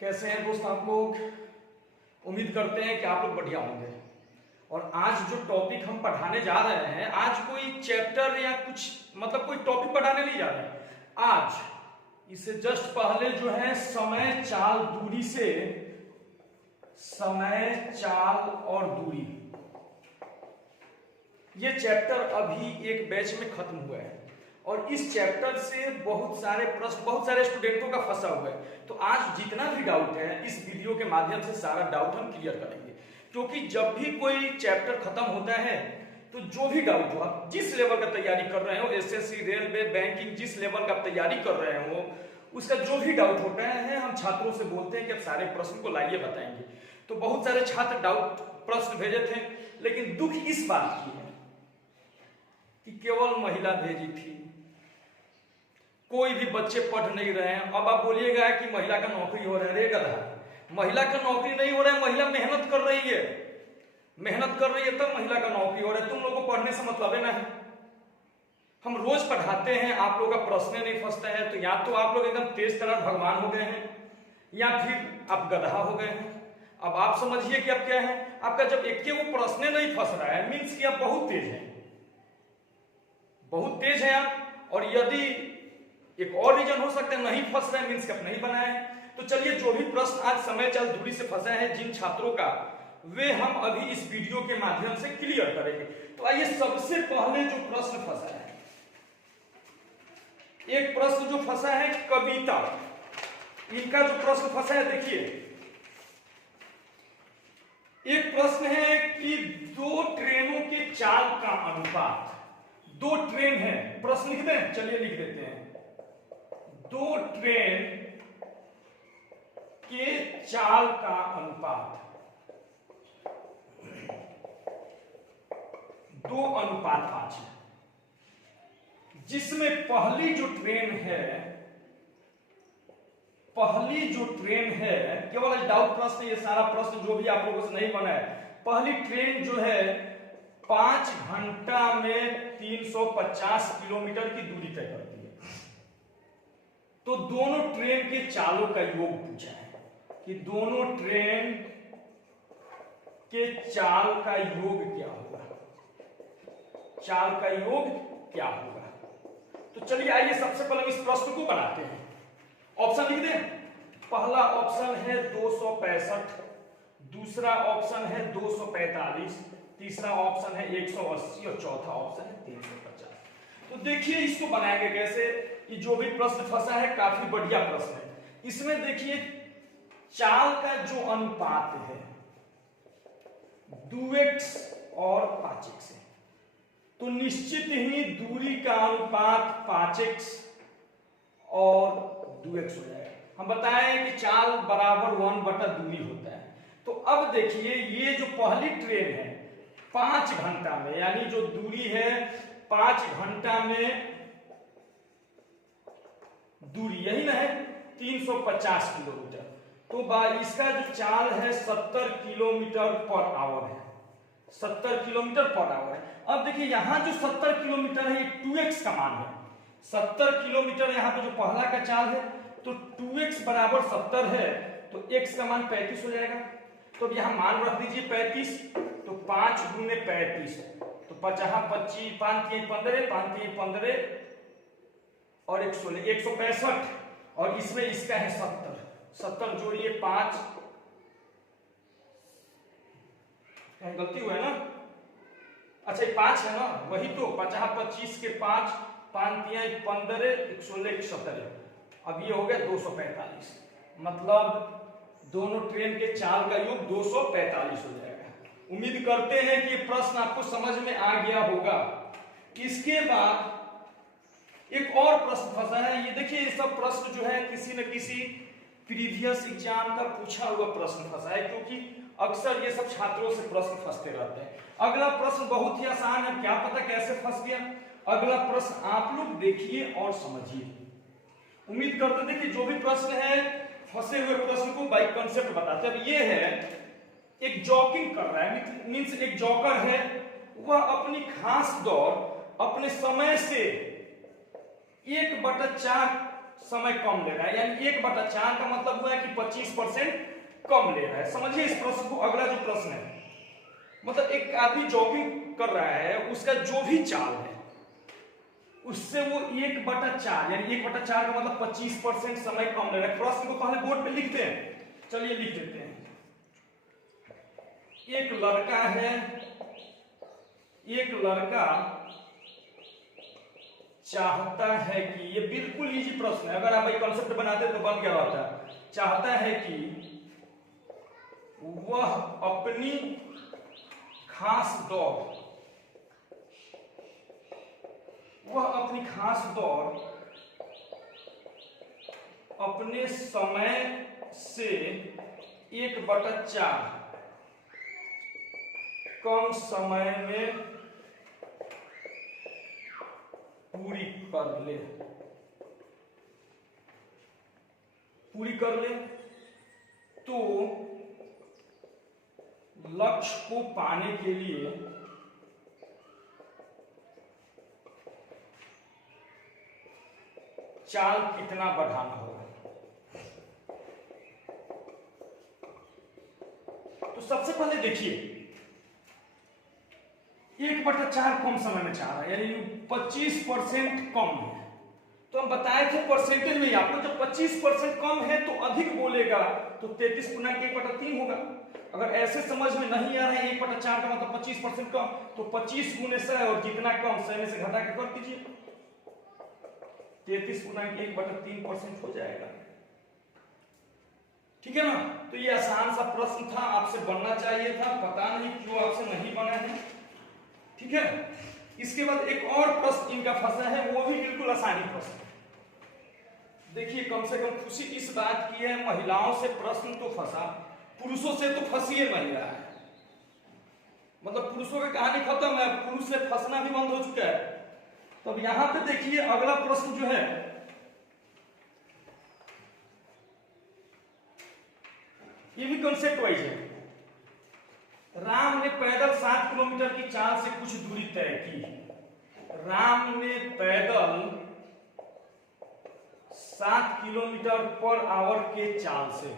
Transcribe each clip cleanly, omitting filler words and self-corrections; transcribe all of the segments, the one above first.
कैसे हैं दोस्त आप लोग। उम्मीद करते हैं कि आप लोग बढ़िया होंगे। और आज जो टॉपिक हम पढ़ाने जा रहे हैं, आज कोई चैप्टर या कुछ मतलब कोई टॉपिक पढ़ाने नहीं जा रहे हैं। आज इससे जस्ट पहले जो है समय चाल दूरी से, समय चाल और दूरी, ये चैप्टर अभी एक बैच में खत्म हुआ है और इस चैप्टर से बहुत सारे प्रश्न बहुत सारे स्टूडेंटों का फंसा हुआ है। तो आज जितना भी डाउट है इस वीडियो के माध्यम से सारा डाउट हम क्लियर करेंगे, क्योंकि जब भी कोई चैप्टर खत्म होता है तो जो भी डाउट हो, आप जिस लेवल का तैयारी कर रहे हो, एसएससी, रेलवे, बैंकिंग, जिस लेवल का तैयारी कर रहे हो, उसका जो भी डाउट होता है हम छात्रों से बोलते हैं कि आप सारे प्रश्न को लाइए बताएंगे। तो बहुत सारे छात्र डाउट प्रश्न भेजे थे, लेकिन दुख इस बात की है कि केवल महिला भेजी थी, कोई भी बच्चे पढ़ नहीं रहे हैं। अब आप बोलिएगा कि महिला का नौकरी हो रहा है, रे गधा, महिला का नौकरी नहीं हो रहा है, महिला मेहनत कर रही है, मेहनत कर रही है तब महिला का नौकरी हो रहा है। तुम लोगों को पढ़ने से मतलब है ना है। हम रोज पढ़ाते हैं, आप लोगों का प्रश्न नहीं फंसता है, तो या तो आप लोग एकदम तेज तरह भगवान हो गए हैं या फिर आप गधा हो गए हैं। अब आप समझिए कि आप क्या है, आपका जब एक वो प्रश्न नहीं फंस रहा है मीन्स कि आप बहुत तेज हैं, बहुत तेज हैं आप। और यदि एक और रीजन हो सकता है नहीं फंस रहे मीन्स कि आप नहीं बनाए हैं। तो चलिए जो भी प्रश्न आज समय चाल दूरी से फंसा है जिन छात्रों का, वे हम अभी इस वीडियो के माध्यम से क्लियर करेंगे। तो आइए सबसे पहले जो प्रश्न फंसा है, एक प्रश्न जो फंसा है कविता, इनका जो प्रश्न फंसा है देखिए, एक प्रश्न है कि दो ट्रेनों के चाल का अनुपात, दो ट्रेन है, प्रश्न लिख दें, चलिए लिख देते हैं, दो ट्रेन के चाल का अनुपात, 2:5 है, जिसमें पहली जो ट्रेन है, केवल डाउट प्रश्न, ये सारा प्रश्न जो भी आप लोगों से नहीं बना है, पहली ट्रेन जो है 5 घंटा में 350 किलोमीटर की दूरी तय करती है। तो दोनों ट्रेन के चालों का योग पूछा है कि दोनों ट्रेन के चाल का योग क्या होगा, चाल का योग क्या होगा। तो चलिए आइए सबसे पहले इस प्रश्न को बनाते हैं। ऑप्शन लिख दें, पहला ऑप्शन है 265, दूसरा ऑप्शन है 245, तीसरा ऑप्शन है 180 और चौथा ऑप्शन है 350। तो देखिए इसको बनाएंगे कैसे। ये जो भी प्रश्न फंसा है काफी बढ़िया प्रश्न है। इसमें देखिए चाल का जो अनुपात है 2x और 5x है, तो निश्चित ही दूरी का अनुपात 5x और 2x हो जाएगा। हम बताएं कि चाल बराबर 1 दूरी होता है। तो अब देखिए ये जो पहली ट्रेन है 5 घंटा में, यानी जो दूरी है 5 घंटा में दूरी, यही ना है 350 किलोमीटर। तो इसका जो चाल है 70 किलोमीटर पर आवर है, 70 किलोमीटर पर आवर है। अब देखिए यहां जो 70 किलोमीटर है ये 2x का मान है, 70 किलोमीटर यहाँ पे जो पहला का चाल है, तो 2x बराबर 70 है, तो x का मान 35 हो जाएगा। तो अब यहाँ मान रख दीजिए 35, तो 5 गुने 35 है, तो 50 25 5 3 15 5 3 15 और 165, और इसमें इसका है 70 जोड़िए 5, गलती हुआ है ना, अच्छा ये 5 है ना, वही तो 50 25 के 5 5 3 15 116 117, अब ये हो गया 245, मतलब दोनों ट्रेन के चाल का योग 245 हो जाएगा। उम्मीद करते हैं कि प्रश्न आपको समझ में आ गया होगा। इसके बाद एक और प्रश्न फंसा है, ये देखिए ये सब प्रश्न जो है किसी न किसी प्रीवियस एग्जाम का पूछा हुआ प्रश्न फंसा है, क्योंकि अक्सर ये सब छात्रों से प्रश्न फंसते रहते हैं। अगला प्रश्न बहुत ही आसान है, क्या पता कैसे फंस गया। अगला प्रश्न आप लोग देखिए और समझिए। उम्मीद करते थे कि जो भी प्रश्न है फंसे हुए प्रश्न को बाय कंसेप्ट बताते हैं। अब ये है एक जॉकिंग कर रहा है, मींस एक जॉकर है, वह अपनी खास दौड़ अपने समय से 1/4 समय कम ले रहा है, यानी 1/4 का मतलब हुआ है कि 25% कम ले रहा है। समझिए इस प्रश्न को। अगला जो प्रश्न है, मतलब एक आदमी जॉगिंग कर रहा है, उसका जो भी चाल है उससे वो 1/4 यानी 1/4 का मतलब 25% समय कम ले रहा है। प्रश्न को पहले बोर्ड पे लिखते हैं, चलिए लिख देते हैं। एक लड़का है, एक लड़का चाहता है कि, ये बिल्कुल इजी प्रश्न है, अगर आप एक कॉन्सेप्ट बनाते तो बन गया होता। चाहता है कि वह अपनी खास दौड़, वह अपनी खास दौड़ अपने समय से 1/4 कम समय में पूरी कर ले, तो लक्ष्य को पाने के लिए चाल कितना बढ़ाना होगा। तो सबसे पहले देखिए 1/4 कम समय में चाह रहा है, यानी 25% कम है। तो हम बताए थे परसेंटेज में आपको, जब 25% कम है तो अधिक बोलेगा, तो 33 गुना 1/3 होगा। अगर ऐसे समझ में नहीं आ रहा है 1/4 का मतलब 25% कम, तो 25 गुने 100 और जितना कम 100 में से घटा के कर दीजिए, 33 गुना 1/3% हो जाएगा। ठीक है ना। तो ये आसान सा प्रश्न था, आपसे बनना चाहिए था, पता नहीं क्यों आपसे नहीं बना है। ठीक है। इसके बाद एक और प्रश्न इनका फंसा है, वो भी बिल्कुल आसानी प्रश्न। देखिए कम से कम खुशी इस बात की है, महिलाओं से प्रश्न तो फंसा, पुरुषों से तो फंसी है महिला है। मतलब पुरुषों की कहानी खत्म है, पुरुष से फंसना भी बंद हो चुका है। तो अब यहां पे देखिए अगला प्रश्न जो है, ये भी कॉन्सेप्ट वाइज है। राम ने पैदल 7 किलोमीटर की चाल से कुछ दूरी तय की। राम ने पैदल 7 किलोमीटर पर आवर के चाल से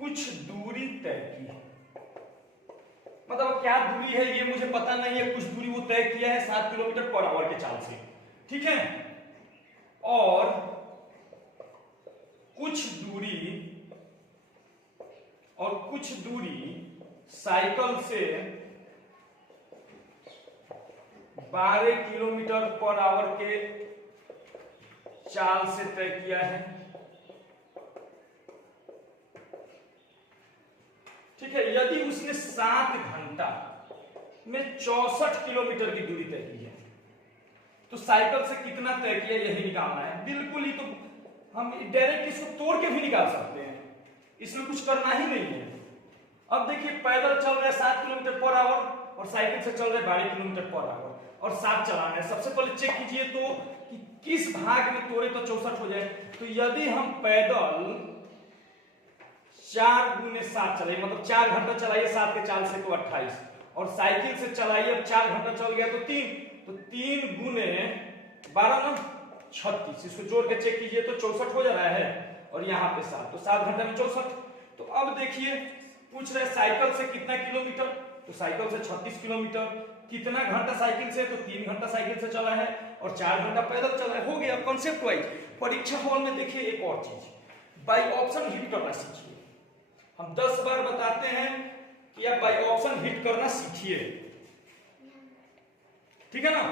कुछ दूरी तय की। मतलब क्या दूरी है ये मुझे पता नहीं है, कुछ दूरी वो तय किया है 7 किलोमीटर पर आवर के चाल से। ठीक है। और कुछ दूरी साइकिल से 12 किलोमीटर पर आवर के चाल से तय किया है। ठीक है। यदि उसने 7 घंटा में 64 किलोमीटर की दूरी तय की है, तो साइकिल से कितना तय किया यही निकालना है। बिल्कुल ही, तो हम डायरेक्ट इसको तोड़ के भी निकाल सकते हैं, इसमें कुछ करना ही नहीं है। अब देखिए पैदल चल रहे 7 किलोमीटर पर आवर और साइकिल से चल रहे 12 किलोमीटर पर आवर और 7 चलाना है। सबसे पहले चेक कीजिए तो कि किस भाग में तोड़े तो 64 हो जाए। तो यदि हम पैदल 4 गुने 7 चलाइए, मतलब 4 घंटा चलाइए 7 के चाल से तो 28, और साइकिल से चलाइए, अब 4 घंटा चल गया तो 3, तो 3 गुने 12 ना 36, इसको जोड़ के चेक कीजिए तो 64 हो जा रहा है, और यहाँ पे 7, तो 7 घंटे में 64। तो अब देखिए पूछ रहे साइकिल से कितना किलोमीटर, तो साइकिल से 36 किलोमीटर। कितना घंटा साइकिल से, तो 3 घंटा साइकिल से चला है और 4 घंटा पैदल चला है। हो गया कॉन्सेप्ट वाइज। परीक्षा हॉल में देखिए एक और चीज, बाई ऑप्शन हिट करना सीखिए। हम 10 बार बताते हैं कि आप बाई ऑप्शन हिट करना सीखिए। ठीक है ना।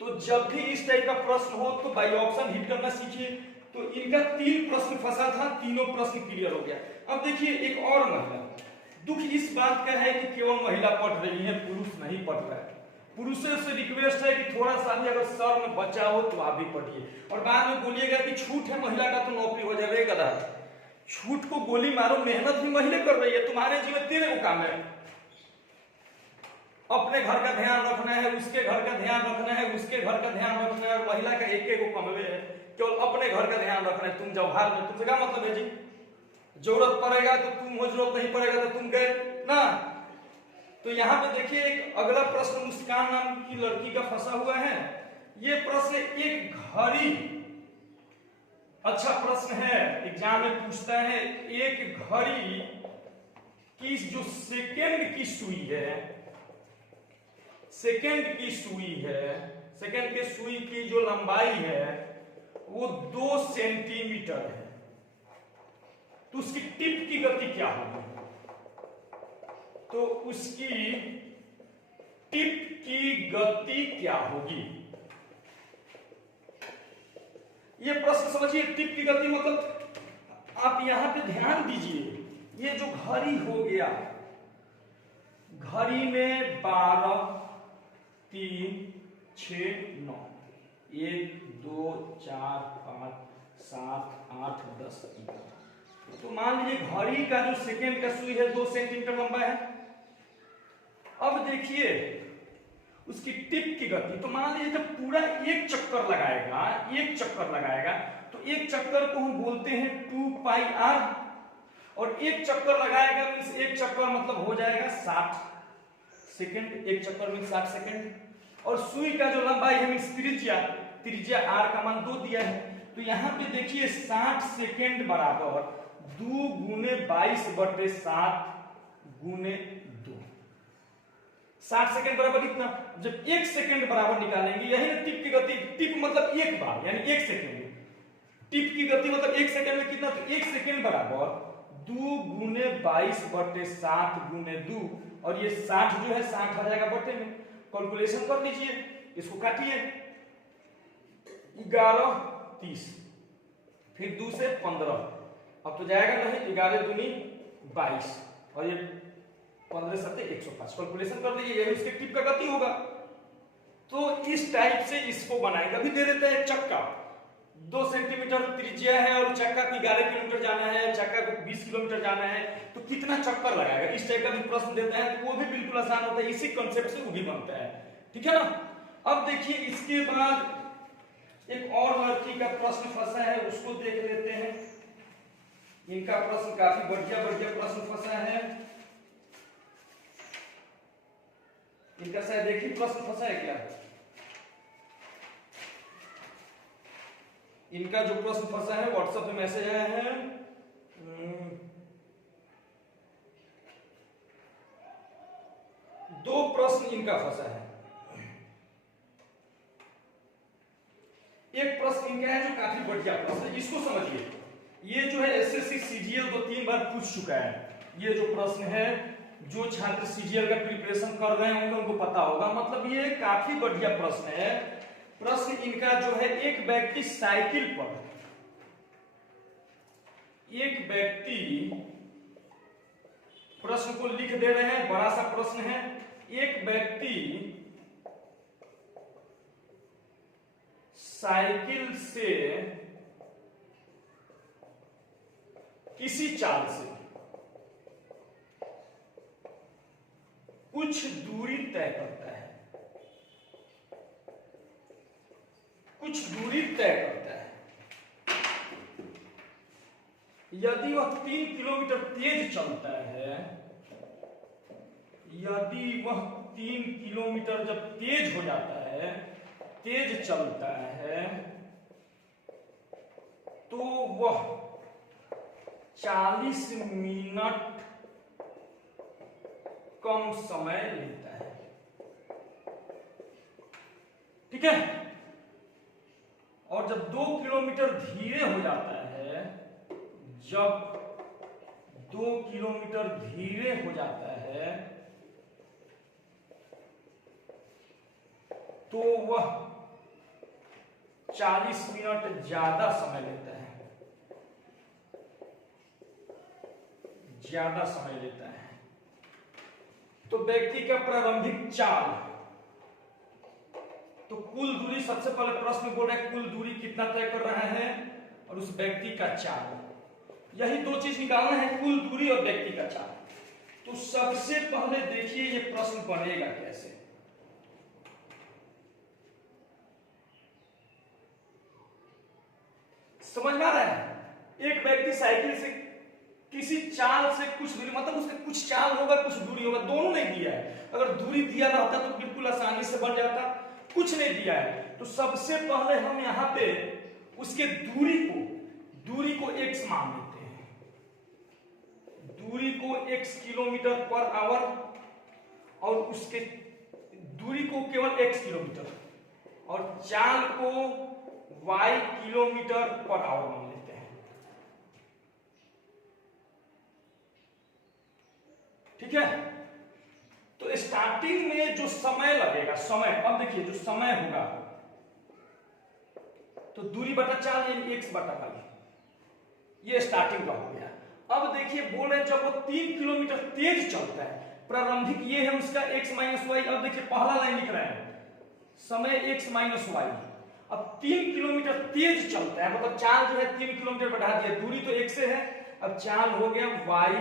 तो जब भी इस टाइप का प्रश्न हो तो बाई ऑप्शन हिट करना सीखिए। तो इनका 3 प्रश्न फंसा था, तीनों प्रश्न क्लियर हो गया। अब देखिए एक और महिला, दुख इस बात का है कि केवल महिला पढ़ रही है, पुरुष नहीं पढ़ रहा है। पुरुषों से रिक्वेस्ट है कि थोड़ा सा भी अगर सर में बचा हो तो आप भी पढ़िए, और बाद में बोलिएगा कि छूट है महिला का तो नौकरी हो जाए। गधा, छूट को गोली मारो, मेहनत भी महिला कर रही है, तुम्हारे जीवन तेरे को काम है। अपने घर का ध्यान रखना है, उसके घर का ध्यान रखना है, उसके घर का ध्यान रखना है, और महिला का एक को कमवे है, केवल अपने घर का ध्यान रखना है। तुम जब हाल में, तुमसे क्या मतलब है जी, जरूरत पड़ेगा तो तुम हो, जरूरत नहीं पड़ेगा तो तुम गए ना। तो यहाँ पे देखिए एक अगला प्रश्न मुस्कान नाम की लड़की का फंसा हुआ है। ये प्रश्न एक घड़ी, अच्छा प्रश्न है, एग्जाम में पूछता है, एक घड़ी की जो सेकंड की सुई है, सेकंड की सुई है, सेकंड के सुई की जो लंबाई है वो 2 सेंटीमीटर है, तो उसकी टिप की गति क्या होगी? तो उसकी टिप की गति क्या होगी? ये प्रश्न समझिए, टिप की गति मतलब आप यहां पे ध्यान दीजिए, ये जो घड़ी हो गया, घड़ी में 12 3 6 9 1 2 4 5 7 8 10 11, तो मान लीजिए घड़ी का जो सेकेंड का सुई है 2 सेंटीमीटर लंबा है। अब देखिए उसकी टिप की गति, तो मान लीजिए जब पूरा एक चक्कर लगाएगा, एक चक्कर लगाएगा, तो एक चक्कर को हम बोलते हैं 2 पाई r, और एक चक्कर लगाएगा मींस एक चक्कर मतलब हो जाएगा 60 सेकंड, एक चक्कर मींस 60 सेकंड, और सुई का जो लंबाई है मींस त्रिज्या, त्रिज्या r का मान 2 दिया है, तो यहां पे देखिए 60 सेकंड बराबर 2 गुने 22/7 गुने 2, 60 सेकंड बराबर कितना? जब 1 सेकंड बराबर निकालेंगे, यही ना टिप की गति, टिप मतलब एक बार यानी 1 सेकंड, टिप की गति मतलब 1 सेकंड में कितना? तो 1 सेकंड बराबर 2 गुने 22/7 गुने 2, और ये 60 जो है 60 आ जाएगा बटे में, कैलकुलेशन कर लीजिए, इसको काटिए, 11 30, फिर 2 से 15, अब तो जाएगा नहीं, 11 दूनी 22, और ये 15 7 105, कैलकुलेशन कर लीजिए, यही उसके टिप का गति होगा। तो इस टाइप से इसको बनाएगा। अभी दे देते हैं चक्का, 2 सेंटीमीटर त्रिज्या है और चक्का को 11 किलोमीटर जाना है, चक्का को 20 किलोमीटर जाना है, तो कितना चक्कर लगाएगा? इस टाइप का भी प्रश्न देता है, तो वो भी बिल्कुल आसान होता है, इसी कंसेप्ट से वो भी बनता है, ठीक है ना। अब देखिए इसके बाद एक और लड़की का प्रश्न फंसा है, उसको देख लेते हैं। इनका प्रश्न काफी बढ़िया बढ़िया प्रश्न फंसा है, इनका शायद एक ही प्रश्न फंसा है क्या? इनका जो प्रश्न फंसा है व्हाट्सएप पे मैसेज आया है, दो प्रश्न इनका फंसा है। एक प्रश्न इनका है जो काफी बढ़िया प्रश्न है, इसको समझिए। ये जो है एसएससी सीजीएल 2-3 बार पूछ चुका है। ये जो प्रश्न है, जो छात्र सीजीएल का प्रिपरेशन कर रहे होंगे उनको पता होगा, मतलब ये काफी बढ़िया प्रश्न है। प्रश्न इनका जो है, एक व्यक्ति साइकिल पर, एक व्यक्ति प्रश्न को लिख दे रहे हैं, बड़ा सा प्रश्न है। एक व्यक्ति साइकिल से किसी चाल से कुछ दूरी तय करता है, कुछ दूरी तय करता है। यदि वह 3 किलोमीटर तेज चलता है, यदि वह 3 किलोमीटर जब तेज हो जाता है, तेज चलता है, तो वह 40 मिनट कम समय लेता है, ठीक है। और जब 2 किलोमीटर धीरे हो जाता है, जब 2 किलोमीटर धीरे हो जाता है, तो वह 40 मिनट ज्यादा समय लेता है, ज्यादा समय लेता है। तो व्यक्ति का प्रारंभिक चाल, तो कुल दूरी, सबसे पहले प्रश्न बोल रहा है कुल दूरी कितना तय कर रहा है, और उस व्यक्ति का चाल, यही दो चीज निकालना है, कुल दूरी और व्यक्ति का चाल। तो सबसे पहले देखिए ये प्रश्न बनेगा कैसे। समझ में आ रहा है? एक व्यक्ति साइकिल से किसी चाल से कुछ दूरी, मतलब उसका कुछ चाल होगा कुछ दूरी होगा, दोनों नहीं दिया है। अगर दूरी दिया रहता तो बिल्कुल आसानी से बन जाता, कुछ नहीं दिया है। तो सबसे पहले हम यहाँ पे उसके दूरी को x मान लेते हैं, दूरी को x किलोमीटर पर आवर, और उसके दूरी को केवल x किलोमीटर, और चाल को y किलोमीटर पर आवर मान लेते हैं। ठीक है, तो स्टार्टिंग में जो समय लगेगा, समय, अब देखिए जो समय होगा तो दूरी बटा चाल यानी x बटा y, ये स्टार्टिंग का हो गया। अब देखिए बोल रहे जब वो 3 किलोमीटर तेज चलता है, प्रारंभिक ये है उसका x माइनस वाई। अब देखिए पहला लाइन लिख रहे हैं समय x माइनस वाई। अब 3 किलोमीटर तेज चलता है, मतलब चाल जो है 3 किलोमीटर बढ़ा दिया, दूरी तो x से है, अब चाल हो गया y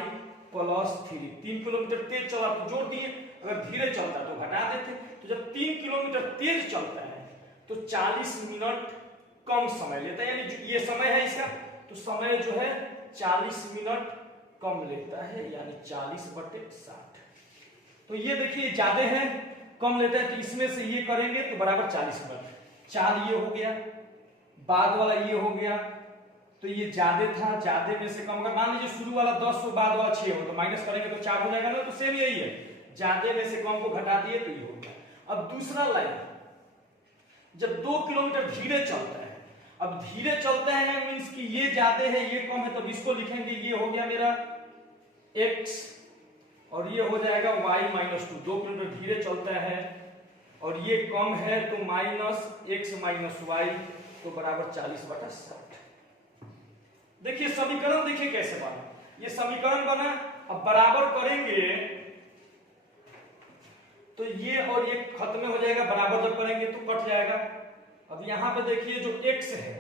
प्लस 3। 3 किलोमीटर तेज चला तो जोड़ दिए, अगर धीरे चलता तो घटा देते। तो जब 3 किलोमीटर तेज चलता है तो 40 मिनट कम समय लेता है, यानी ये समय है इसका, तो समय जो है 40 मिनट कम लेता है, यानी 40/60। तो ये देखिए ज्यादा है, कम लेता है, तो इसमें से ये करेंगे तो बराबर 40 मिनट। चाल ये हो गया, बाद वाला ये हो गया, तो ये ज्यादा था, ज्यादा में से कम। अगर मान लीजिए शुरू वाला 10 हो, बाद वाला 6 हो, तो माइनस करेंगे तो 4 हो जाएगा ना, तो सेम यही है, ज्यादा में से कम को घटा दिए तो ये हो गया। अब दूसरा लाइन, जब 2 किलोमीटर धीरे चलता है, अब धीरे चलता है मींस कि ये ज्यादा है ये कम है, तो इसको लिखेंगे, ये हो गया मेरा x और ये हो जाएगा y माइनस 2। 2 किलोमीटर धीरे चलता है और ये कम है, तो माइनस x माइनस वाई, तो बराबर 40/60। देखिए समीकरण देखिए कैसे बना, ये समीकरण बना। अब बराबर करेंगे तो ये और ये खत्म हो जाएगा, बराबर जब करेंगे तो कट जाएगा। अब यहां पे देखिए जो x है,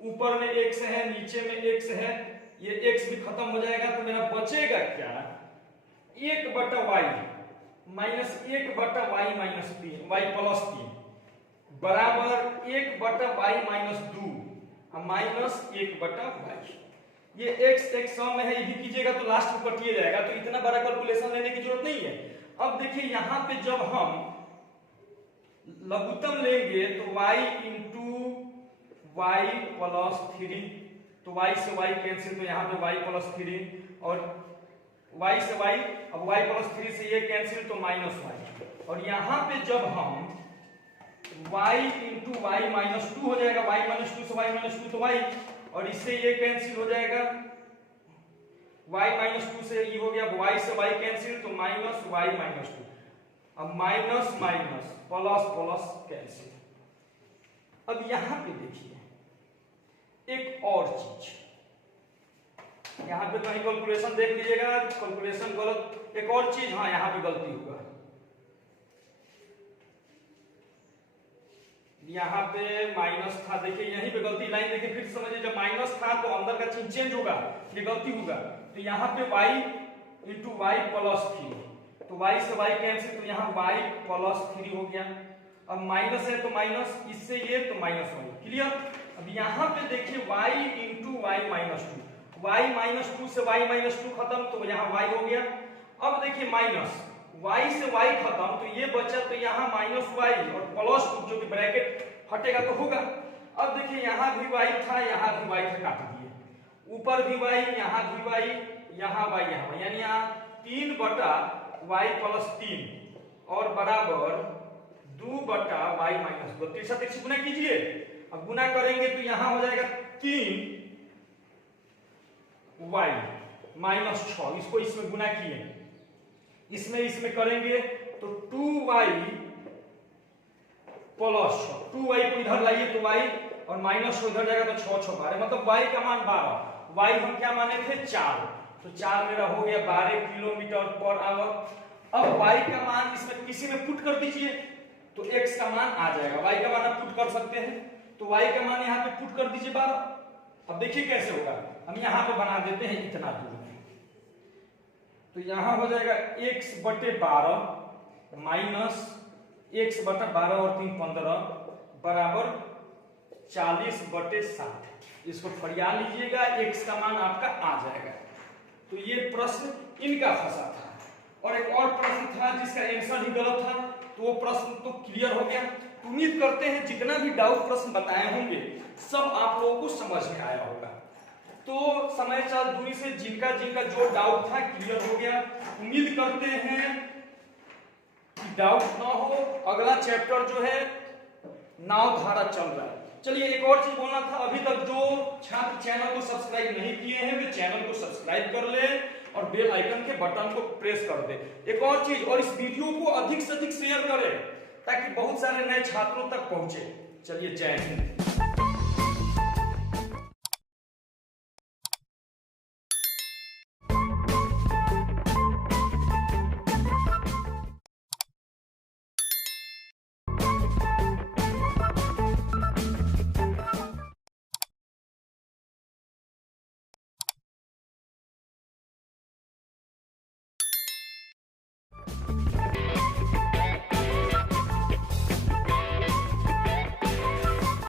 ऊपर में x है, नीचे में x है, ये x भी खत्म हो जाएगा, तो मेरा बचेगा क्या, 1/y minus 1/y minus 3, y plus 3 बराबर 1/y माइनस 2 माइनस 1/y। ये x सम में है, ये भी कीजिएगा तो लास्ट में कटिए जाएगा, तो इतना बड़ा कैलकुलेशन लेने की जरूरत नहीं है। अब देखिए यहां पे जब हम लघुत्तम लेंगे तो y इंटू y प्लस 3, तो y से y कैंसिल, तो यहाँ पे y प्लस 3 और y से y, अब y प्लस 3 से ये कैंसिल तो माइनस y, और यहाँ पे जब हम y इंटू y माइनस 2 हो जाएगा, y माइनस 2 से y माइनस 2 तो y, और इससे ये कैंसिल हो जाएगा, y माइनस 2 से ये हो गया, y से y कैंसिल तो माइनस y माइनस 2, अब minus minus plus plus cancel. अब यहां पे देखिए एक और चीज, यहां पे कहीं कैलकुलेशन देख लीजिएगा, कैलकुलेशन गलत, एक और चीज, हाँ यहां पे गलती होगा, यहाँ पे माइनस था, देखिए यहीं पे गलती, लाइन देखिए फिर समझिए, जब माइनस था तो अंदर का चिन्ह चेंज होगा, ये गलती होगा। तो यहाँ पे y इंटू वाई प्लस 3, तो y से y कैंसिल, तो यहाँ y प्लस 3 हो गया। अब माइनस है तो माइनस, इससे ये तो माइनस हो गया, क्लियर। अब यहाँ पे देखिए y into Y minus 2, y minus 2 से y माइनस 2 खत्म, तो यहाँ y हो गया। अब देखिए माइनस y से y खत्म, तो ये बचा, तो यहाँ माइनस y और प्लस 2 जो कि ब्रैकेट हटेगा तो होगा। अब देखिए यहाँ भी y था, यहाँ भी y था, काट दिए, ऊपर भी y, यहाँ भी y, यहाँ y, यहाँ, यानी यहाँ 3/y प्लस 3 और बराबर 2/y माइनस 2, तिरछा तिरछी गुना कीजिए। अब गुना करेंगे तो यहाँ हो जाएगा 3y माइनस 6, इसको इसमें गुना किए, इसमें करेंगे तो 2y प्लस 6, 2y को इधर लाइए तो y और माइनस को इधर जाएगा तो 6 6 12, मतलब y का मान 12, y हम क्या माने थे 4, तो 4 मेरा हो गया 12 किलोमीटर पर आवर। अब y का मान इसमें किसी में पुट कर दीजिए तो x का मान आ जाएगा, y का मान आप पुट कर सकते हैं, तो y का मान यहाँ पे पुट कर दीजिए 12। अब देखिए कैसे होगा, हम यहाँ पे बना देते हैं इतना दूर में, तो यहाँ हो जाएगा x/12 माइनस x/12 और 3 15 बराबर 40/60। इसको फरिया लीजिएगा, x का मान आपका आ जाएगा। तो ये प्रश्न इनका फंसा था, और एक और प्रश्न था जिसका आंसर ही गलत था, तो वो प्रश्न तो क्लियर हो गया। उम्मीद करते हैं जितना भी डाउट प्रश्न बताए होंगे सब आप लोगों को समझ में आया होगा। तो समय चाल दूरी से जिनका जिनका जो डाउट था क्लियर हो गया। उम्मीद करते हैं कि डाउट ना हो। अगला चैप्टर जो है नाव धारा चल रहा है। चलिए एक और चीज बोलना था, अभी तक जो छात्र चैनल को सब्सक्राइब नहीं किए हैं वे चैनल को सब्सक्राइब कर ले और बेल आइकन के बटन को प्रेस कर दे। एक और चीज, और इस वीडियो को अधिक से अधिक शेयर करें ताकि बहुत सारे नए छात्रों तक पहुंचे। चलिए जय हिंद।